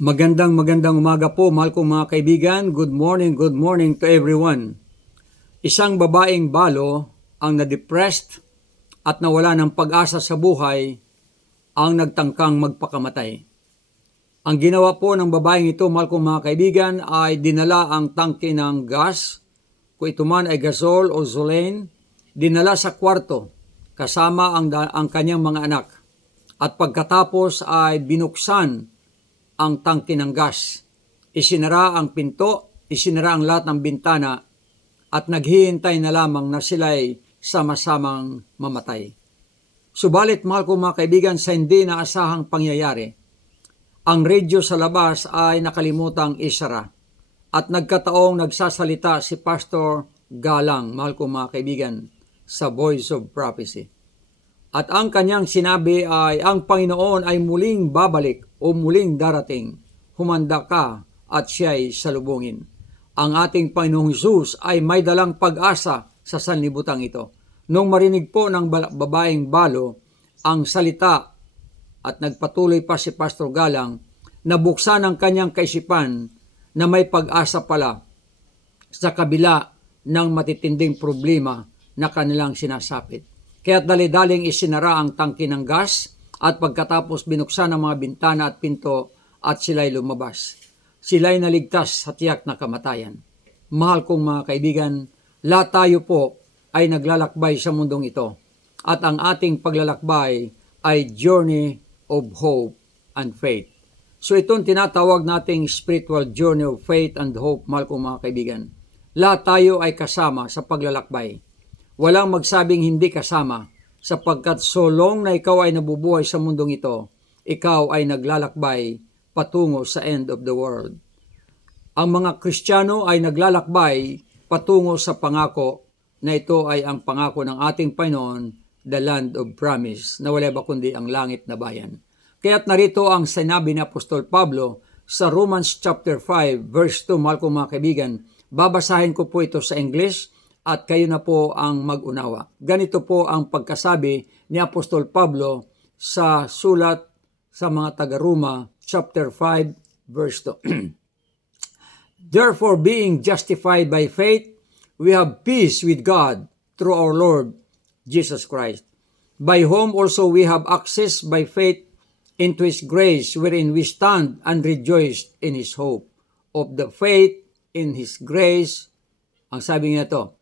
Magandang umaga po, mahal kong mga kaibigan. Good morning to everyone. Isang babaeng balo ang na-depressed at nawala ng pag-asa sa buhay ang nagtangkang magpakamatay. Ang ginawa po ng babaeng ito, mahal kong mga kaibigan, ay dinala ang tangke ng gas, kung ito man ay gasol o zolane, dinala sa kwarto kasama ang kanyang mga anak. At pagkatapos ay binuksan ang tangke ng gas. Isinara ang pinto, isinara ang lahat ng bintana at naghihintay na lamang na sila'y sama-samang mamatay. Subalit, mahal ko mga kaibigan, sa hindi naasahang pangyayari, ang radyo sa labas ay nakalimutang isara at nagkataong nagsasalita si Pastor Galang, mahal ko mga kaibigan, sa Voice of Prophecy. At ang kanyang sinabi ay, ang Panginoon ay muling babalik o muling darating. Humanda ka at siya'y salubungin. Ang ating Panginoong Hesus ay may dalang pag-asa sa sanlibutan ito. Nung marinig po ng babaeng balo ang salita at nagpatuloy pa si Pastor Galang, nabuksan ang kanyang kaisipan na may pag-asa pala sa kabila ng matitinding problema na kanilang sinasapit. Kaya't dali-daling isinara ang tangke ng gas at pagkatapos binuksan ang mga bintana at pinto at sila'y lumabas. Sila'y naligtas sa tiyak na kamatayan. Mahal kong mga kaibigan, lahat tayo po ay naglalakbay sa mundong ito. At ang ating paglalakbay ay journey of hope and faith. So itong tinatawag nating spiritual journey of faith and hope, mahal kong mga kaibigan. Lahat tayo ay kasama sa paglalakbay. Walang magsabing hindi kasama, sapagkat so long na ikaw ay nabubuhay sa mundong ito, ikaw ay naglalakbay patungo sa end of the world. Ang mga Kristiyano ay naglalakbay patungo sa pangako na ito ay ang pangako ng ating Panginoon, the land of promise, na wala ba kundi ang langit na bayan. Kaya't narito ang sinabi ni Apostol Pablo sa Romans chapter 5 verse 2, mahal kong mga kaibigan. Babasahin ko po ito sa English at kayo na po ang mag-unawa. Ganito po ang pagkasabi ni Apostol Pablo sa sulat sa mga taga-Roma, chapter 5, verse 2. Therefore, being justified by faith, we have peace with God through our Lord Jesus Christ, by whom also we have access by faith into His grace, wherein we stand and rejoice in His hope of the faith in His grace. Ang sabi niya to,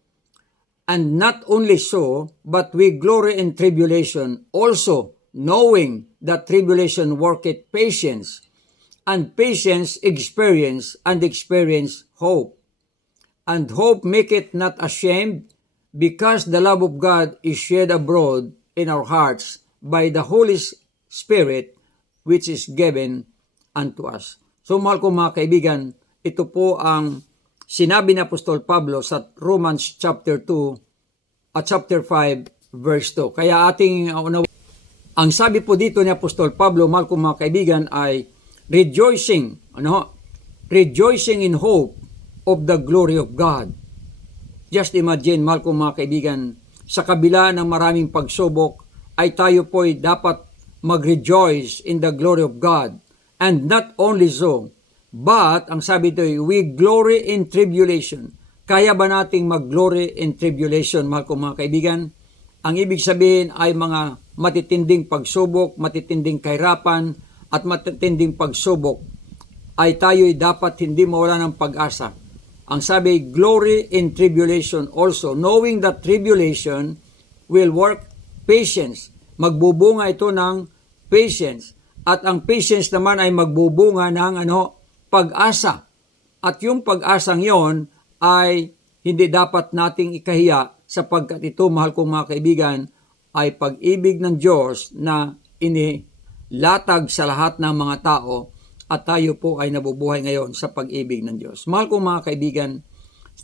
and not only so, but we glory in tribulation, also knowing that tribulation worketh patience, and patience experience, and experience hope. And hope maketh not ashamed, because the love of God is shed abroad in our hearts by the Holy Spirit, which is given unto us. So mahal ko mga kaibigan, ito po ang sinabi ni Apostol Pablo sa Romans chapter 2 at chapter 5 verse 2. Kaya ating ang sabi po dito ni Apostol Pablo, mahal kong mga kaibigan, ay rejoicing in hope of the glory of God. Just imagine, mahal kong mga kaibigan, sa kabila ng maraming pagsubok ay tayo po ay dapat mag-rejoice in the glory of God. And not only so, but, ang sabi ito, we glory in tribulation. Kaya ba nating mag-glory in tribulation, mahal kong mga kaibigan? Ang ibig sabihin ay mga matitinding pagsubok, matitinding kahirapan, at matitinding pagsubok ay tayo'y dapat hindi mawala ng pag-asa. Ang sabi, glory in tribulation also, knowing that tribulation will work patience. Magbubunga ito ng patience. At ang patience naman ay magbubunga ng pag-asa. At yung pag-asang yon ay hindi dapat nating ikahiya, sapagkat ito, mahal kong mga kaibigan, ay pag-ibig ng Diyos na inilatag sa lahat ng mga tao, at tayo po ay nabubuhay ngayon sa pag-ibig ng Diyos. Mahal kong mga kaibigan,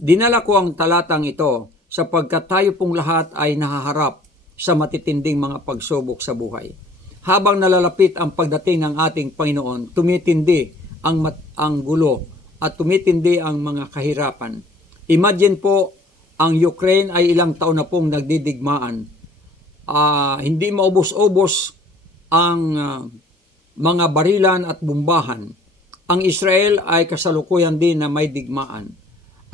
dinala ko ang talatang ito sapagkat tayo pong lahat ay nahaharap sa matitinding mga pagsubok sa buhay. Habang nalalapit ang pagdating ng ating Panginoon, tumitindi ang gulo at tumitindi ang mga kahirapan. Imagine po, ang Ukraine ay ilang taon na pong nagdidigmaan. Hindi maubos-ubos ang mga barilan at bumbahan. Ang Israel ay kasalukuyan din na may digmaan.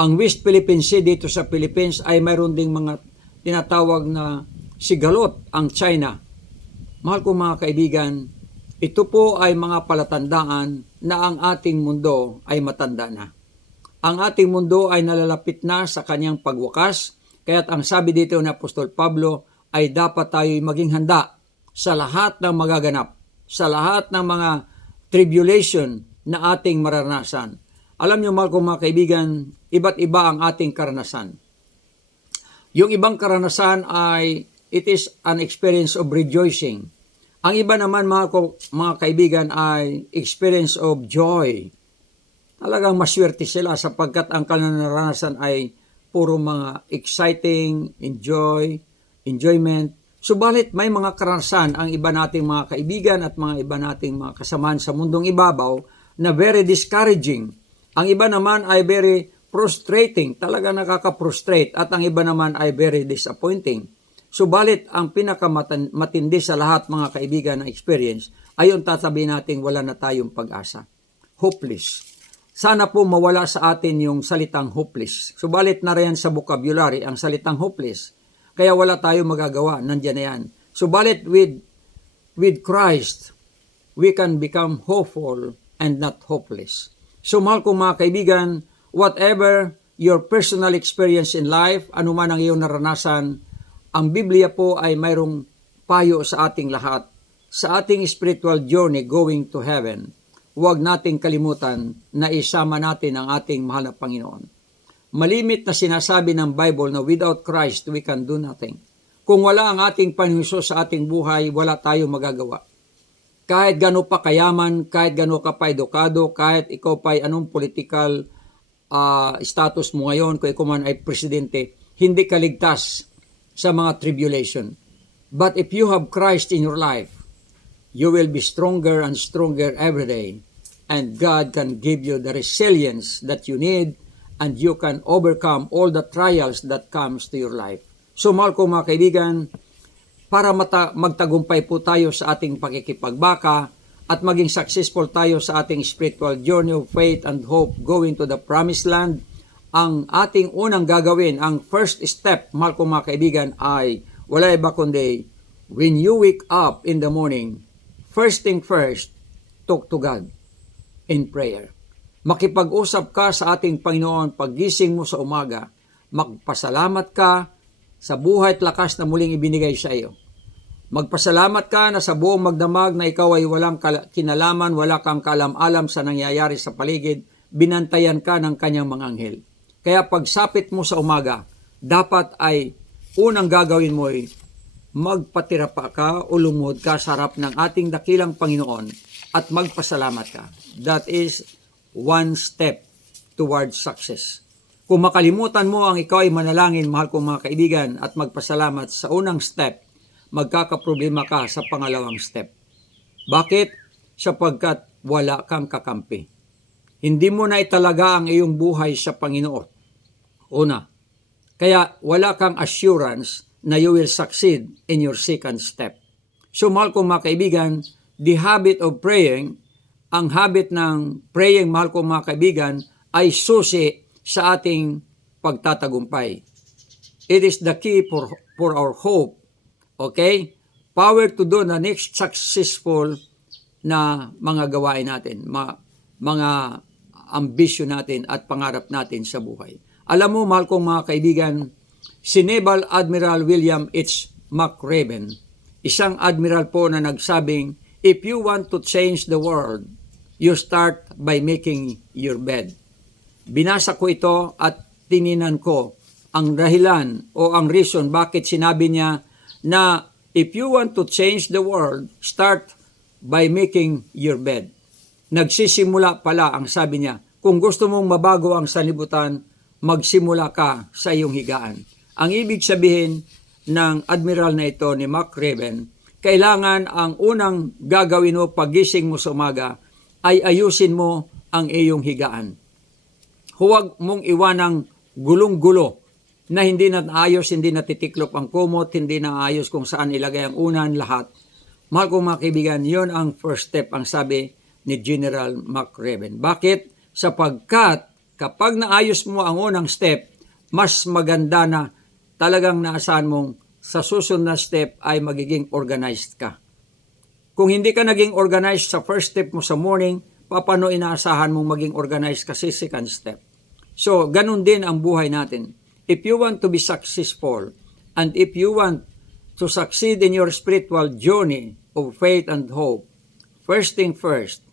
Ang West Philippine Sea dito sa Philippines ay mayroon ding mga tinatawag na sigalot, ang China. Mahal ko mga kaibigan, ito po ay mga palatandaan na ang ating mundo ay matanda na. Ang ating mundo ay nalalapit na sa kanyang pagwakas, kaya't ang sabi dito ni Apostol Pablo ay dapat tayo maging handa sa lahat ng magaganap, sa lahat ng mga tribulation na ating mararanasan. Alam niyo mahal ko mga kaibigan, iba't iba ang ating karanasan. Yung ibang karanasan ay it is an experience of rejoicing. Ang iba naman mga kaibigan ay experience of joy. Talagang maswerte sila sapagkat ang kanilang naranasan ay puro mga exciting, enjoyment. Subalit may mga karanasan ang iba nating mga kaibigan at mga iba nating mga kasamahan sa mundong ibabaw na very discouraging. Ang iba naman ay very frustrating, talaga nakaka-frustrate, at ang iba naman ay very disappointing. Subalit ang pinakamatindi sa lahat mga kaibigan na experience ay yung tatabihin natin wala na tayong pag-asa. Hopeless. Sana po mawala sa atin yung salitang hopeless. Subalit na rin sa vocabulary ang salitang hopeless. Kaya wala tayong magagawa, nandiyan na yan. Subalit with Christ, we can become hopeful and not hopeless. So mahal kong mga kaibigan, whatever your personal experience in life, anuman ang iyong naranasan, ang Biblia po ay mayroong payo sa ating lahat. Sa ating spiritual journey going to heaven, huwag nating kalimutan na isama natin ang ating mahal na Panginoon. Malimit na sinasabi ng Bible na without Christ, we can do nothing. Kung wala ang ating Panginoon sa ating buhay, wala tayong magagawa. Kahit gano'n pa kayaman, kahit gano'n ka pa edukado, kahit ikaw pa ay anong political status mo ngayon, kung ikaw man ay presidente, hindi ka ligtas sa mga tribulation. But if you have Christ in your life, you will be stronger and stronger every day. And God can give you the resilience that you need, and you can overcome all the trials that comes to your life. So mahal ko mga kaibigan, para magtagumpay po tayo sa ating pakikipagbaka at maging successful tayo sa ating spiritual journey of faith and hope going to the promised land, ang ating unang gagawin, ang first step, mahal ko mga kaibigan, ay wala iba kundi when you wake up in the morning, first thing first, talk to God in prayer. Makipag-usap ka sa ating Panginoon paggising mo sa umaga. Magpasalamat ka sa buhay at lakas na muling ibinigay sa iyo. Magpasalamat ka na sa buong magdamag na ikaw ay walang kinalaman, wala kang kaalam-alam sa nangyayari sa paligid, binantayan ka ng kanyang mga anghel. Kaya pagsapit mo sa umaga, dapat ay unang gagawin mo ay magpatirapa ka o lumod ka sa harap ng ating dakilang Panginoon at magpasalamat ka. That is one step towards success. Kung makalimutan mo ang ikaw ay manalangin, mahal kong mga kaibigan, at magpasalamat sa unang step, magkakaproblema ka sa pangalawang step. Bakit? Sapagkat wala kang kakampi. Hindi mo na italaga ang iyong buhay sa Panginoon. Una, kaya wala kang assurance na you will succeed in your second step. So mahal kong mga kaibigan, the habit of praying, ang habit ng praying, mahal kong mga kaibigan, ay susi sa ating pagtatagumpay. It is the key for our hope. Okay? Power to do the next successful na mga gawain natin, mga ambisyon natin at pangarap natin sa buhay. Alam mo, mahal kong mga kaibigan, si Naval Admiral William H. McRaven, isang admiral po na nagsabing, if you want to change the world, you start by making your bed. Binasa ko ito at tininan ko ang dahilan o ang reason bakit sinabi niya na if you want to change the world, start by making your bed. Nagsisimula pala ang sabi niya, kung gusto mong mabago ang sanlibutan, magsimula ka sa iyong higaan. Ang ibig sabihin ng admiral na ito ni McRaven, kailangan ang unang gagawin mo pagising mo sa umaga ay ayusin mo ang iyong higaan. Huwag mong iwanang gulong-gulo na hindi na ayos, hindi natitiklop ang kumot, hindi na ayos kung saan ilagay ang unan, lahat. Mahal kong mga kaibigan, yun ang first step. Ang sabi, ni General McRaven. Bakit? Sapagkat kapag naayos mo ang unang step, mas maganda na talagang naasahan mong sa susunod na step ay magiging organized ka. Kung hindi ka naging organized sa first step mo sa morning, paano inaasahan mong maging organized ka sa second step? So, ganun din ang buhay natin. If you want to be successful, and if you want to succeed in your spiritual journey of faith and hope, first thing first,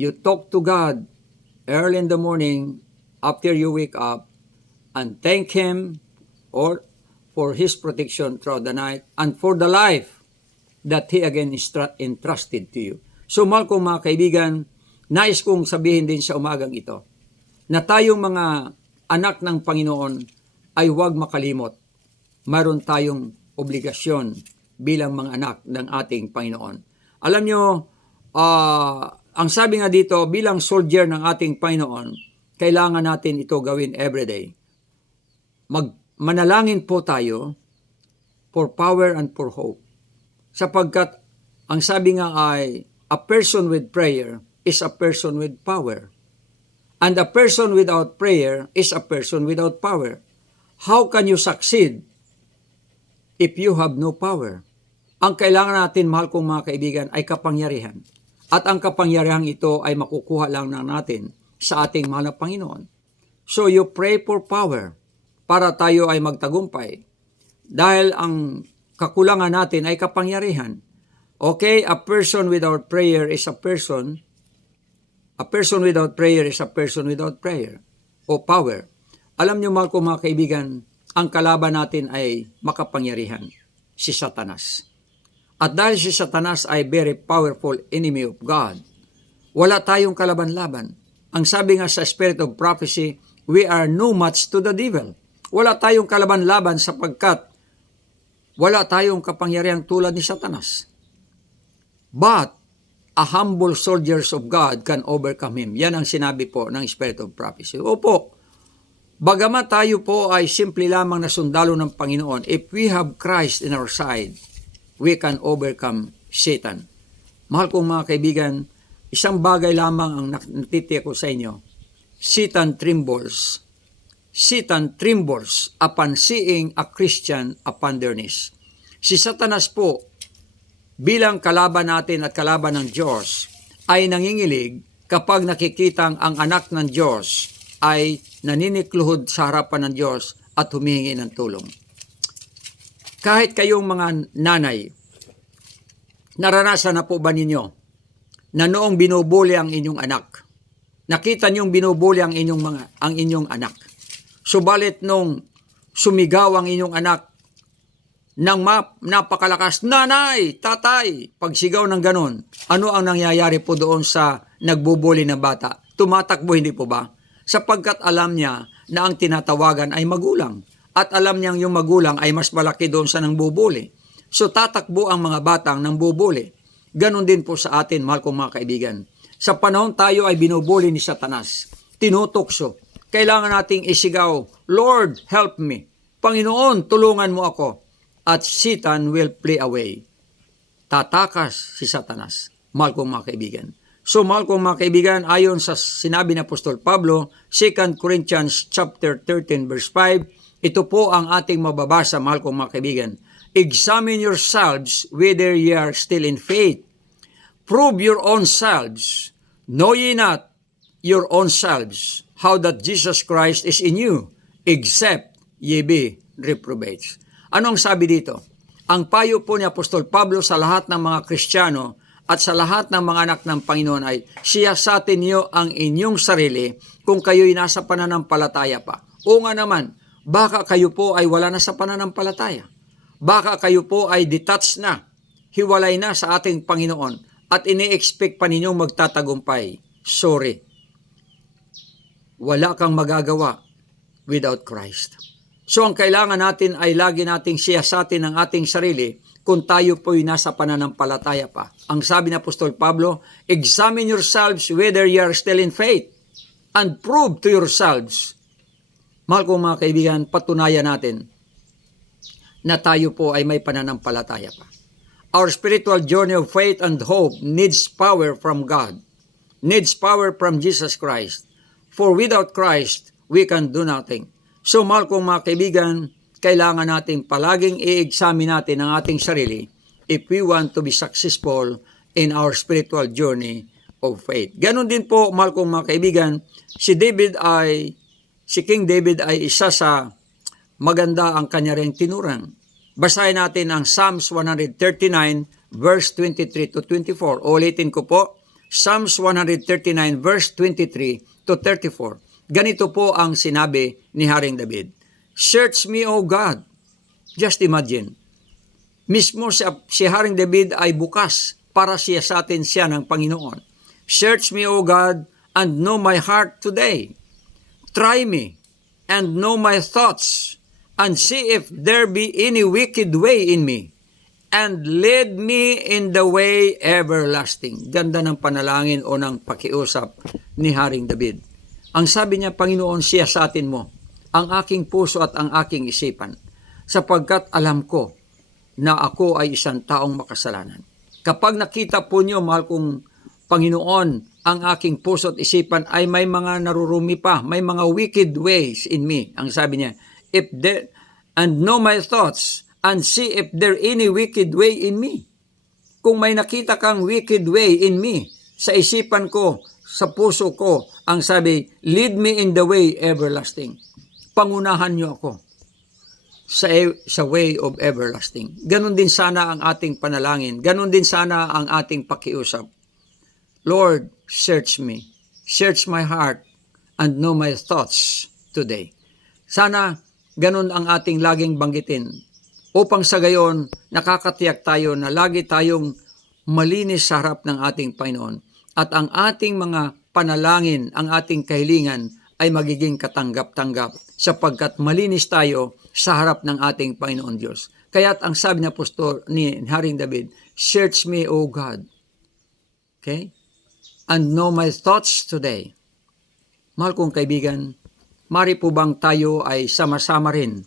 you talk to God early in the morning after you wake up and thank Him for His protection throughout the night and for the life that He again entrusted to you. So, mahal kong mga kaibigan, nais kong sabihin din sa umagang ito na tayong mga anak ng Panginoon ay huwag makalimot. Mayroon tayong obligasyon bilang mga anak ng ating Panginoon. Alam nyo, ang sabi nga dito, bilang soldier ng ating Panginoon, kailangan natin ito gawin everyday. Manalangin po tayo for power and for hope. Sapagkat ang sabi nga ay, a person with prayer is a person with power. And a person without prayer is a person without power. How can you succeed if you have no power? Ang kailangan natin, mahal kong mga kaibigan, ay kapangyarihan. At ang kapangyarihan ito ay makukuha lang natin sa ating mahal na Panginoon. So you pray for power para tayo ay magtagumpay. Dahil ang kakulangan natin ay kapangyarihan. Okay, a person without prayer is a person without prayer is a person without prayer o power. Alam niyo mahal ko mga kaibigan, ang kalaban natin ay makapangyarihan, si Satanas. At dahil si Satanas ay very powerful enemy of God, wala tayong kalaban-laban. Ang sabi nga sa Spirit of Prophecy, we are no match to the devil. Wala tayong kalaban-laban sapagkat wala tayong kapangyarihang tulad ni Satanas. But a humble soldiers of God can overcome him. Yan ang sinabi po ng Spirit of Prophecy. Opo, bagamat tayo po ay simple lamang na sundalo ng Panginoon, if we have Christ in our side, we can overcome Satan. Mahal kong mga kaibigan, isang bagay lamang ang natitiyak ko sa inyo. Satan trembles upon seeing a Christian upon their knees. Si Satanas po, bilang kalaban natin at kalaban ng Diyos, ay nangingilig kapag nakikitang ang anak ng Diyos ay naninikluhod sa harapan ng Diyos at humihingi ng tulong. Kahit kayong mga nanay, naranasan na po ba ninyo na noong binubuli ang inyong anak, nakita niyong binubuli ang inyong anak, subalit nung sumigaw ang inyong anak nang napakalakas, nanay, tatay, pagsigaw ng ganon, ano ang nangyayari po doon sa nagbubuli na bata? Tumatakbo, hindi po ba? Sapagkat alam niya na ang tinatawagan ay magulang. At alam niyang yung magulang ay mas malaki doon sa nangbubuli. So tatakbo ang mga batang nangbubuli. Ganon din po sa atin, mahal kong mga kaibigan. Sa panahon tayo ay binubuli ni Satanas, tinutokso. Kailangan nating isigaw, Lord, help me. Panginoon, tulungan mo ako. At Satan will flee away. Tatakas si Satanas, mahal kong mga kaibigan. So mahal kong mga kaibigan, ayon sa sinabi ni Apostol Pablo, 2 Corinthians chapter 13 verse 5, ito po ang ating mababasa, mahal kong mga kaibigan. Examine yourselves whether ye are still in faith. Prove your own selves. Know ye not your own selves, how that Jesus Christ is in you, except ye be reprobates. Anong sabi dito? Ang payo po ni Apostol Pablo sa lahat ng mga Kristiyano at sa lahat ng mga anak ng Panginoon ay siyasatin niyo ang inyong sarili kung kayo'y nasa pananampalataya pa. O nga naman, baka kayo po ay wala na sa pananampalataya. Baka kayo po ay detached na, hiwalay na sa ating Panginoon at ini-expect pa ninyong magtatagumpay. Sorry. Wala kang magagawa without Christ. So ang kailangan natin ay lagi nating siyasatin ang ating sarili kung tayo po'y nasa pananampalataya pa. Ang sabi ni Apostol Pablo, examine yourselves whether you are still in faith and prove to yourselves. Mahal kong mga kaibigan, patunayan natin na tayo po ay may pananampalataya pa. Our spiritual journey of faith and hope needs power from God. needs power from Jesus Christ. For without Christ, we can do nothing. So mahal kong mga kaibigan, kailangan natin palaging i-examine natin ang ating sarili if we want to be successful in our spiritual journey of faith. Ganon din po, mahal kong mga kaibigan, si King David ay isa sa maganda ang kanya ring tinurang. Basahin natin ang Psalms 139 verse 23 to 24. Ulitin ko po, Psalms 139 verse 23 to 34. Ganito po ang sinabi ni Haring David. Search me, O God. Just imagine. Mismo si Haring David ay bukas para siyasatin siya ng Panginoon. Search me, O God, and know my heart today. Try me and know my thoughts, and see if there be any wicked way in me, and lead me in the way everlasting. Ganda ng panalangin o ng pakiusap ni Haring David. Ang sabi niya, Panginoon, siyasatin mo ang aking puso at ang aking isipan, sapagkat alam ko na ako ay isang taong makasalanan. Kapag nakita po niyo, mahal kong Panginoon, ang aking puso at isipan ay may mga narurumi pa, may mga wicked ways in me. Ang sabi niya, and know my thoughts, and see if there any wicked way in me. Kung may nakita kang wicked way in me, sa isipan ko, sa puso ko, ang sabi, lead me in the way everlasting. Pangunahan niyo ako sa way of everlasting. Ganon din sana ang ating panalangin. Ganon din sana ang ating pakiusap. Lord, search me. Search my heart and know my thoughts today. Sana ganon ang ating laging banggitin. Upang sa gayon, nakakatiyak tayo na lagi tayong malinis sa harap ng ating Panginoon. At ang ating mga panalangin, ang ating kahilingan ay magiging katanggap-tanggap sapagkat malinis tayo sa harap ng ating Panginoon Diyos. Kaya't ang sabi ni Apostol ni Haring David, search me, O God. Okay? And know my thoughts today. Mahal kong kaibigan, mari po bang tayo ay sama-sama rin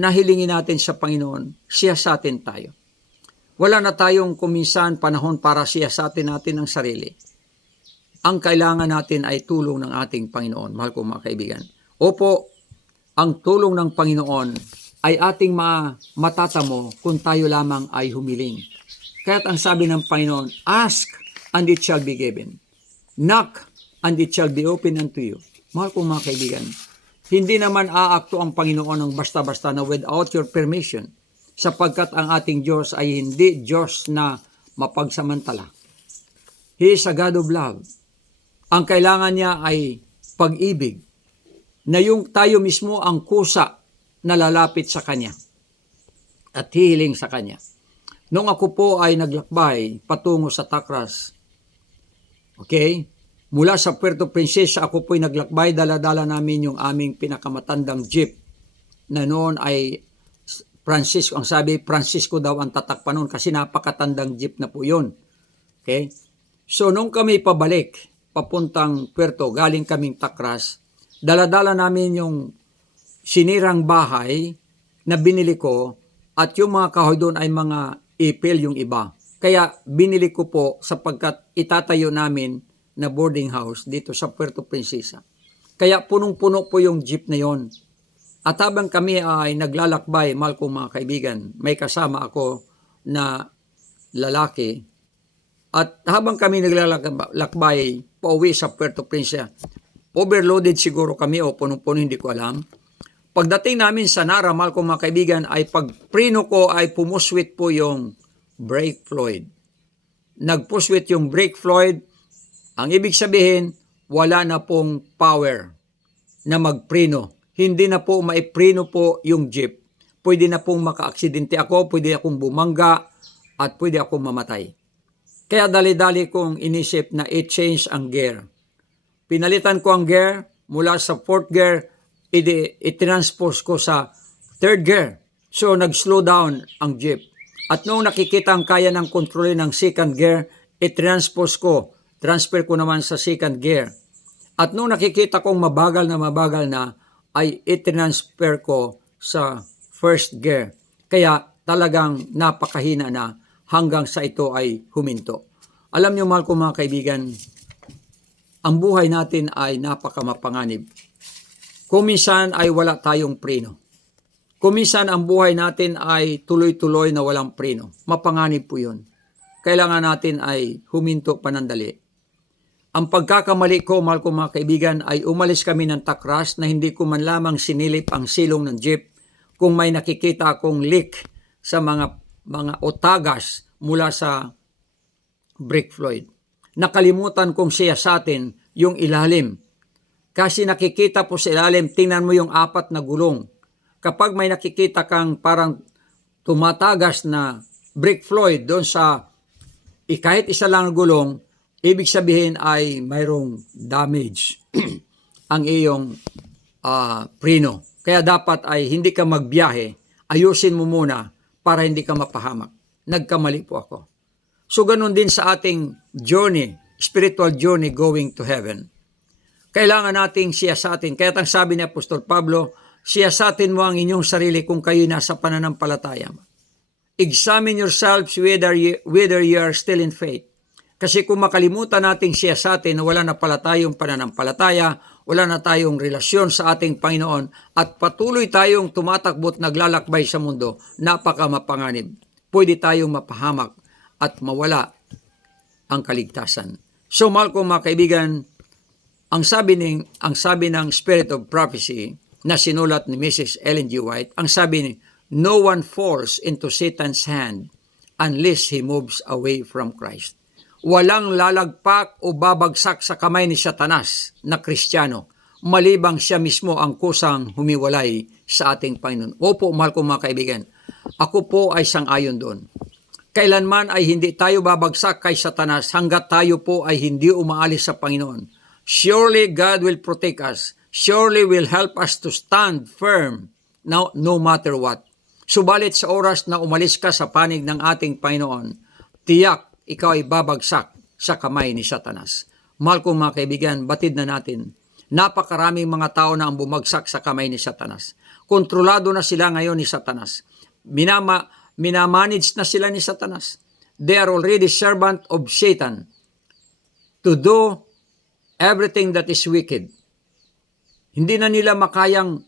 na hilingin natin sa Panginoon, siyasatin tayo. Wala na tayong kuminsan panahon para siyasatin natin ang sarili. Ang kailangan natin ay tulong ng ating Panginoon, mahal kong mga kaibigan. Opo, ang tulong ng Panginoon ay ating matatamo kung tayo lamang ay humiling. Kaya't ang sabi ng Panginoon, ask and it shall be given. Knock and it shall be open unto you. Mahal kong mga kaibigan, hindi naman aakto ang Panginoon ng basta-basta na without your permission, sapagkat ang ating Diyos ay hindi Diyos na mapagsamantala. He is a God of love. Ang kailangan niya ay pag-ibig, na yung tayo mismo ang kusa na lalapit sa Kanya at hihiling sa Kanya. Nung ako po ay naglakbay patungo sa Tacras, okay, mula sa Puerto Princesa, ako po'y naglakbay, dala-dala namin yung aming pinakamatandang jeep na noon ay Francisco. Ang sabi, Francisco daw ang tatakpan noon kasi napakatandang jeep na po yun. Okay? So, nung kami pabalik, papuntang Puerto, galing kaming Tacras, dala-dala namin yung sinirang bahay na binili ko at yung mga kahoy doon ay mga ipil yung iba. Kaya binili ko po sapagkat itatayo namin na boarding house dito sa Puerto Princesa. Kaya punong-puno po yung jeep na yon. At habang kami ay naglalakbay, mahal kong mga kaibigan, may kasama ako na lalaki. At habang kami naglalakbay pauwi sa Puerto Princesa, overloaded siguro kami o punong-puno, hindi ko alam. Pagdating namin sa Nara, mahal kong mga kaibigan, ay pagprino ko ay pumuswit po yung brake fluid. Nagpuswit yung brake fluid. Ang ibig sabihin, wala na pong power na magprino. Hindi na po maiprino po yung jeep. Pwede na pong maka-aksidente ako, pwede akong bumangga, at pwede akong mamatay. Kaya dali-dali kong inisip na i-change ang gear. Pinalitan ko ang gear mula sa 4th gear, i-transpose ko sa 3rd gear. So nag-slow down ang jeep. At noong nakikita ang kaya ng kontrolin ng 2nd gear, i-transpose ko. Transfer ko naman sa 2nd gear. At noong nakikita kong mabagal na, ay i-transfer ko sa 1st gear. Kaya talagang napakahina na hanggang sa ito ay huminto. Alam niyo, mahal ko mga kaibigan, ang buhay natin ay napakamapanganib. Kuminsan ay wala tayong preno. Kuminsan ang buhay natin ay tuloy-tuloy na walang preno. Mapanganib po yun. Kailangan natin ay huminto panandali. Ang pagkakamali ko, mahal kong mga kaibigan, ay umalis kami ng takras na hindi ko man lamang sinilip ang silong ng jeep kung may nakikita akong leak sa mga otagas mula sa brake fluid. Nakalimutan kong siya sa atin yung ilalim. Kasi nakikita po sa ilalim, tingnan mo yung 4 na gulong. Kapag may nakikita kang parang tumatagas na brake fluid doon sa kahit isa lang na gulong, ibig sabihin ay mayroong damage ang iyong preno. Kaya dapat ay hindi ka magbiyahe, ayusin mo muna para hindi ka mapahamak. Nagkamali po ako. So ganun din sa ating journey, spiritual journey going to heaven. Kailangan nating siyasatin. Kaya ang sabi ni Apostol Pablo, siyasatin mo ang inyong sarili kung kayo nasa pananampalataya. Examine yourselves whether you are still in faith. Kasi kung makalimutan nating siyasatin na wala na pala tayong pananampalataya, wala na tayong relasyon sa ating Panginoon, at patuloy tayong tumatakbo at naglalakbay sa mundo, napakamapanganib. Pwede tayong mapahamak at mawala ang kaligtasan. So mahal kong mga kaibigan, ang sabi ng Spirit of Prophecy na sinulat ni Mrs. Ellen G. White, ang sabi ni, no one falls into Satan's hand unless he moves away from Christ. Walang lalagpak o babagsak sa kamay ni Satanas na Kristiyano, malibang siya mismo ang kusang humiwalay sa ating Panginoon. Opo, mahal kong mga kaibigan, ako po ay sang-ayon doon. Kailanman ay hindi tayo babagsak kay Satanas hanggat tayo po ay hindi umaalis sa Panginoon. Surely God will protect us. Surely will help us to stand firm no matter what. Subalit sa oras na umalis ka sa panig ng ating Panginoon, tiyak ikaw ay babagsak sa kamay ni Satanas. Mahal kong mga kaibigan, batid na natin. Napakaraming mga tao na ang bumagsak sa kamay ni Satanas. Kontrolado na sila ngayon ni Satanas. Minamanage na sila ni Satanas. They are already servant of Satan to do everything that is wicked. Hindi na nila makayang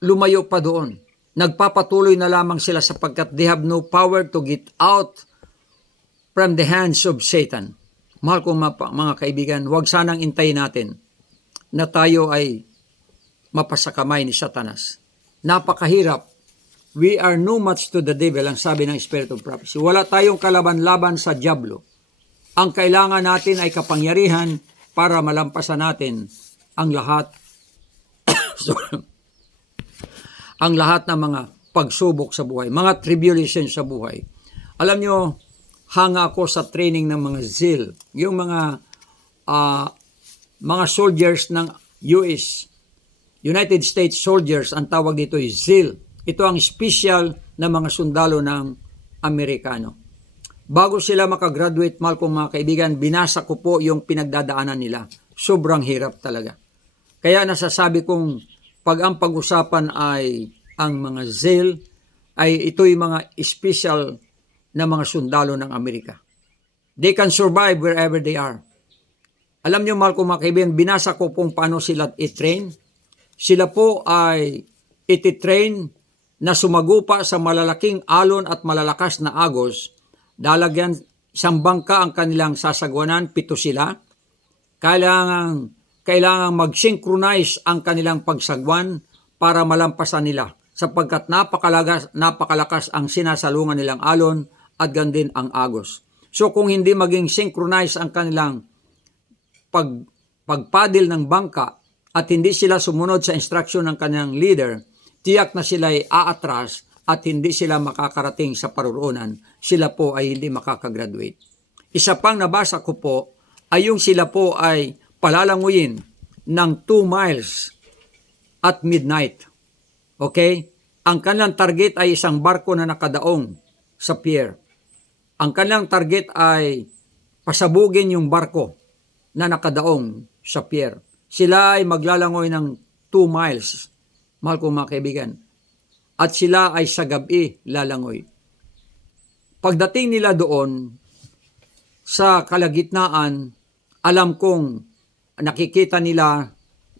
lumayo pa doon. Nagpapatuloy na lamang sila sapagkat they have no power to get out from the hands of Satan. Mahal kong mga kaibigan, huwag sanang intayin natin na tayo ay mapasakamay ni Satanas. Napakahirap. We are no match to the devil, ang sabi ng Spirit of Prophecy. Wala tayong kalaban-laban sa dyablo. Ang kailangan natin ay kapangyarihan para malampasan natin ang lahat ang lahat ng mga pagsubok sa buhay, mga tribulation sa buhay. Alam nyo, hanga ako sa training ng mga ZEAL, yung mga soldiers ng US, United States soldiers, ang tawag dito ay ZEAL. Ito ang special na mga sundalo ng Amerikano. Bago sila makagraduate, mahal kong mga kaibigan, binasa ko po yung pinagdadaanan nila. Sobrang hirap talaga. Kaya nasasabi kong pag ang pag-usapan ay ang mga ZEAL, ay ito'y mga special na mga sundalo ng Amerika. They can survive wherever they are. Alam niyo, mahal kong mga kaibigan, binasa ko kung paano sila i-train. Sila po ay iti-train na sumagupa sa malalaking alon at malalakas na agos. Dalagyan isang bangka ang kanilang sasagwanan, 7 sila. Kailangang mag-synchronize ang kanilang pagsagwan para malampasan nila sapagkat napakalakas ang sinasalungan nilang alon at gandin ang agos. So kung hindi maging synchronize ang kanilang pagpadil ng bangka at hindi sila sumunod sa instruction ng kanilang leader, tiyak na sila ay aatras at hindi sila makakarating sa paruroonan. Sila po ay hindi makakagraduate. Isa pang nabasa ko po ay yung sila po ay palalanguyin ng 2 miles at midnight. Okay? Ang kanilang target ay isang barko na nakadaong sa pier. Ang kanilang target ay pasabugin yung barko na nakadaong sa pier. Sila ay maglalangoy ng 2 miles, mahal kong mga kaibigan. At sila ay sa gabi lalangoy. Pagdating nila doon sa kalagitnaan, alam kong nakikita nila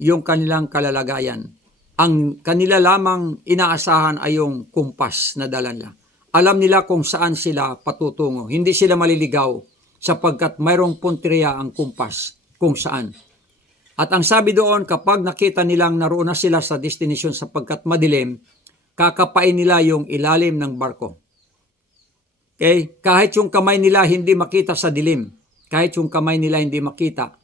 yung kanilang kalalagayan. Ang kanila lamang inaasahan ay yung kumpas na dala nila. Alam nila kung saan sila patutungo. Hindi sila maliligaw sapagkat mayroong punteriya ang kumpas kung saan. At ang sabi doon, kapag nakita nilang naroon na sila sa destination sapagkat madilim, kakapain nila yung ilalim ng barko. Okay? Kahit yung kamay nila hindi makita sa dilim. Kahit yung kamay nila hindi makita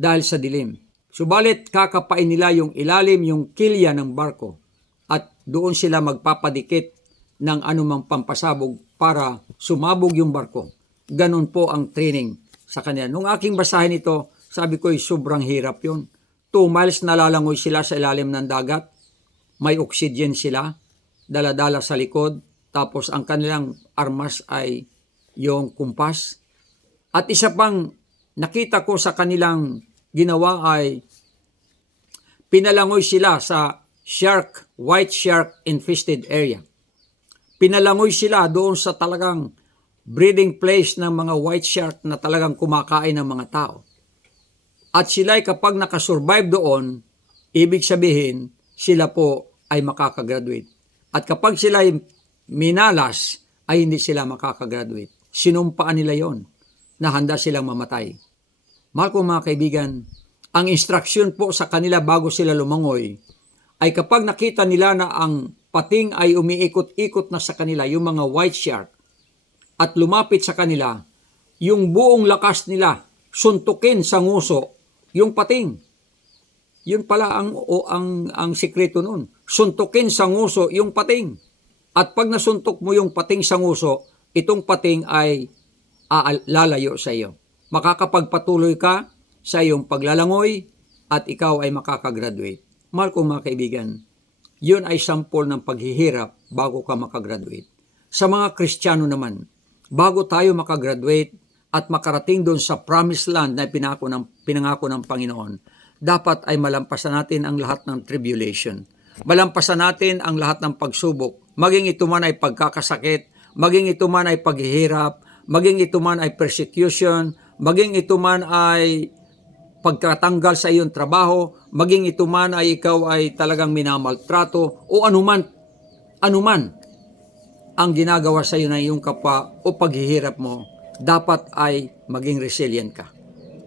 dahil sa dilim. Subalit, kakapain nila yung ilalim, yung kilya ng barko. At doon sila magpapadikit ng anumang pampasabog para sumabog yung barko. Ganon po ang training sa kanila. Nung aking basahin ito, sabi ko, sobrang hirap yun. 2 miles nalalangoy sila sa ilalim ng dagat. May oxygen sila, dala-dala sa likod. Tapos ang kanilang armas ay yung kumpas. At isa pang nakita ko sa kanilang ginawa ay pinalangoy sila sa white shark infested area. Pinalangoy sila doon sa talagang breeding place ng mga white shark na talagang kumakain ng mga tao. At sila kapag nakasurvive doon, ibig sabihin sila po ay makakagraduate. At kapag sila ay minalas, ay hindi sila makakagraduate. Sinumpaan nila yon na handa silang mamatay. Mahal ko mga kaibigan, ang instruction po sa kanila bago sila lumangoy ay kapag nakita nila na ang pating ay umiikot-ikot na sa kanila, yung mga white shark, at lumapit sa kanila, yung buong lakas nila, suntukin sa nguso, yung pating. Yun pala ang sikreto nun. Suntukin sa nguso yung pating. At pag nasuntok mo yung pating sa nguso, itong pating ay lalayo sa iyo. Makakapagpatuloy ka sa iyong paglalangoy at ikaw ay makakagraduate. Mahal ko mga kaibigan, yun ay sampol ng paghihirap bago ka makagraduate. Sa mga Kristiyano naman, bago tayo makagraduate at makarating doon sa promised land na pinangako ng Panginoon, dapat ay malampasan natin ang lahat ng tribulation. Malampasan natin ang lahat ng pagsubok. Maging ito man ay pagkakasakit, maging ito man ay paghihirap, maging ito man ay persecution, maging ito man ay pagkatanggal sa iyong trabaho, maging ito man ay ikaw ay talagang minamaltrato, o anuman ang ginagawa sa iyo ng iyong kapwa o paghihirap mo, dapat ay maging resilient ka.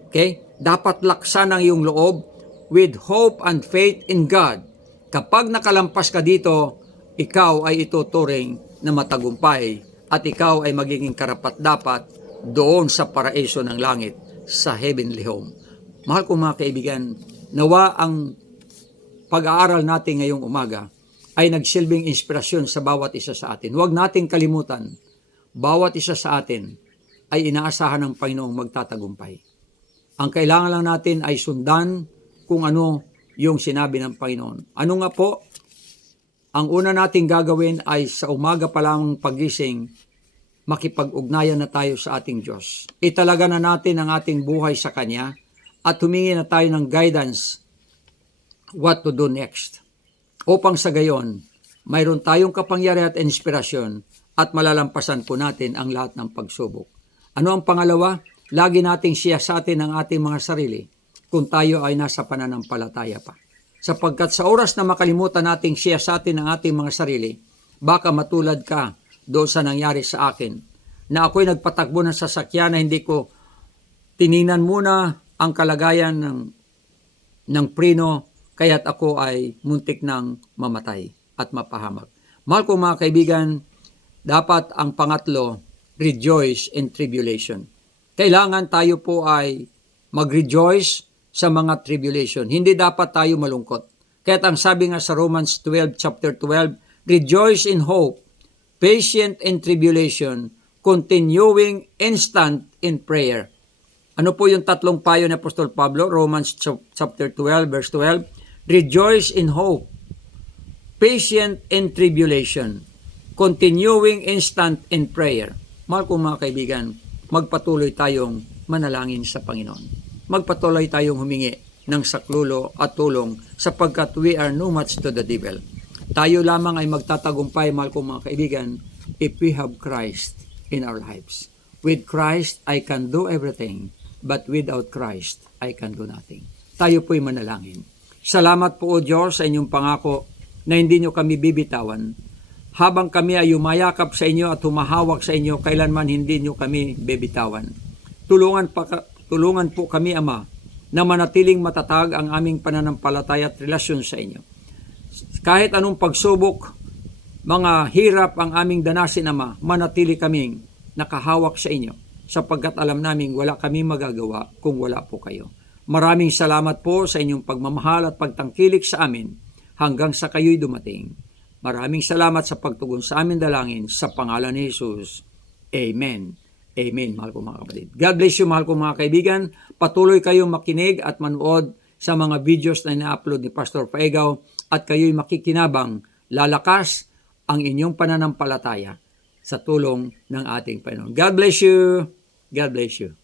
Okay? Dapat laksan ang iyong loob with hope and faith in God. Kapag nakalampas ka dito, ikaw ay ituturing na matagumpay at ikaw ay magiging karapat-dapat doon sa paraiso ng langit, sa heavenly home. Mahal ko mga kaibigan, nawa ang pag-aaral natin ngayong umaga ay nagsilbing inspirasyon sa bawat isa sa atin. Huwag nating kalimutan, bawat isa sa atin ay inaasahan ng Panginoong magtatagumpay. Ang kailangan lang natin ay sundan kung ano yung sinabi ng Panginoon. Ano nga po? Ang una nating gagawin ay sa umaga pa lang pagising, makipag-ugnayan na tayo sa ating Diyos. Italaga na natin ang ating buhay sa Kanya at humingi na tayo ng guidance what to do next. Upang sa gayon, mayroon tayong kapangyarihan at inspirasyon at malalampasan po natin ang lahat ng pagsubok. Ano ang pangalawa? Lagi nating siyasatin ang ating mga sarili kung tayo ay nasa pananampalataya pa. Sapagkat sa oras na makalimutan nating siyasatin ang ating mga sarili, baka matulad ka doon sa nangyari sa akin, na ako'y nagpatakbo ng sasakyan na hindi ko tiningnan muna ang kalagayan ng preno, kaya't ako ay muntik ng mamatay at mapahamak. Mahal ko mga kaibigan, dapat ang pangatlo, rejoice in tribulation. Kailangan tayo po ay mag-rejoice sa mga tribulation. Hindi dapat tayo malungkot. Kaya't ang sabi nga sa Romans 12, chapter 12, rejoice in hope, patient in tribulation, continuing instant in prayer. Ano po yung tatlong payo ni Apostol Pablo? Romans chapter 12, verse 12. Rejoice in hope, patient in tribulation, continuing instant in prayer. Mahal ko mga kaibigan, magpatuloy tayong manalangin sa Panginoon. Magpatuloy tayong humingi ng saklulo at tulong sapagkat we are no match to the devil. Tayo lamang ay magtatagumpay, mahal ko mga kaibigan, if we have Christ in our lives. With Christ, I can do everything. but without Christ, I can do nothing. Tayo po'y manalangin. Salamat po o Diyos sa inyong pangako na hindi nyo kami bibitawan. Habang kami ay umayakap sa inyo at humahawak sa inyo, kailanman hindi nyo kami bibitawan. Tulungan po kami, Ama, na manatiling matatag ang aming pananampalataya at relasyon sa inyo. Kahit anong pagsubok, mga hirap ang aming danasin, Ama, manatili kaming nakahawak sa inyo sapagkat alam naming wala kami magagawa kung wala po kayo. Maraming salamat po sa inyong pagmamahal at pagtangkilik sa amin hanggang sa kayo'y dumating. Maraming salamat sa pagtugon sa amin dalangin sa pangalan ni Jesus. Amen. Amen, mahal ko mga kapatid. God bless you, mahal ko mga kaibigan. Patuloy kayong makinig at manood sa mga videos na ina-upload ni Pastor Paegaw at kayo'y makikinabang, lalakas ang inyong pananampalataya sa tulong ng ating Panginoon. God bless you. God bless you.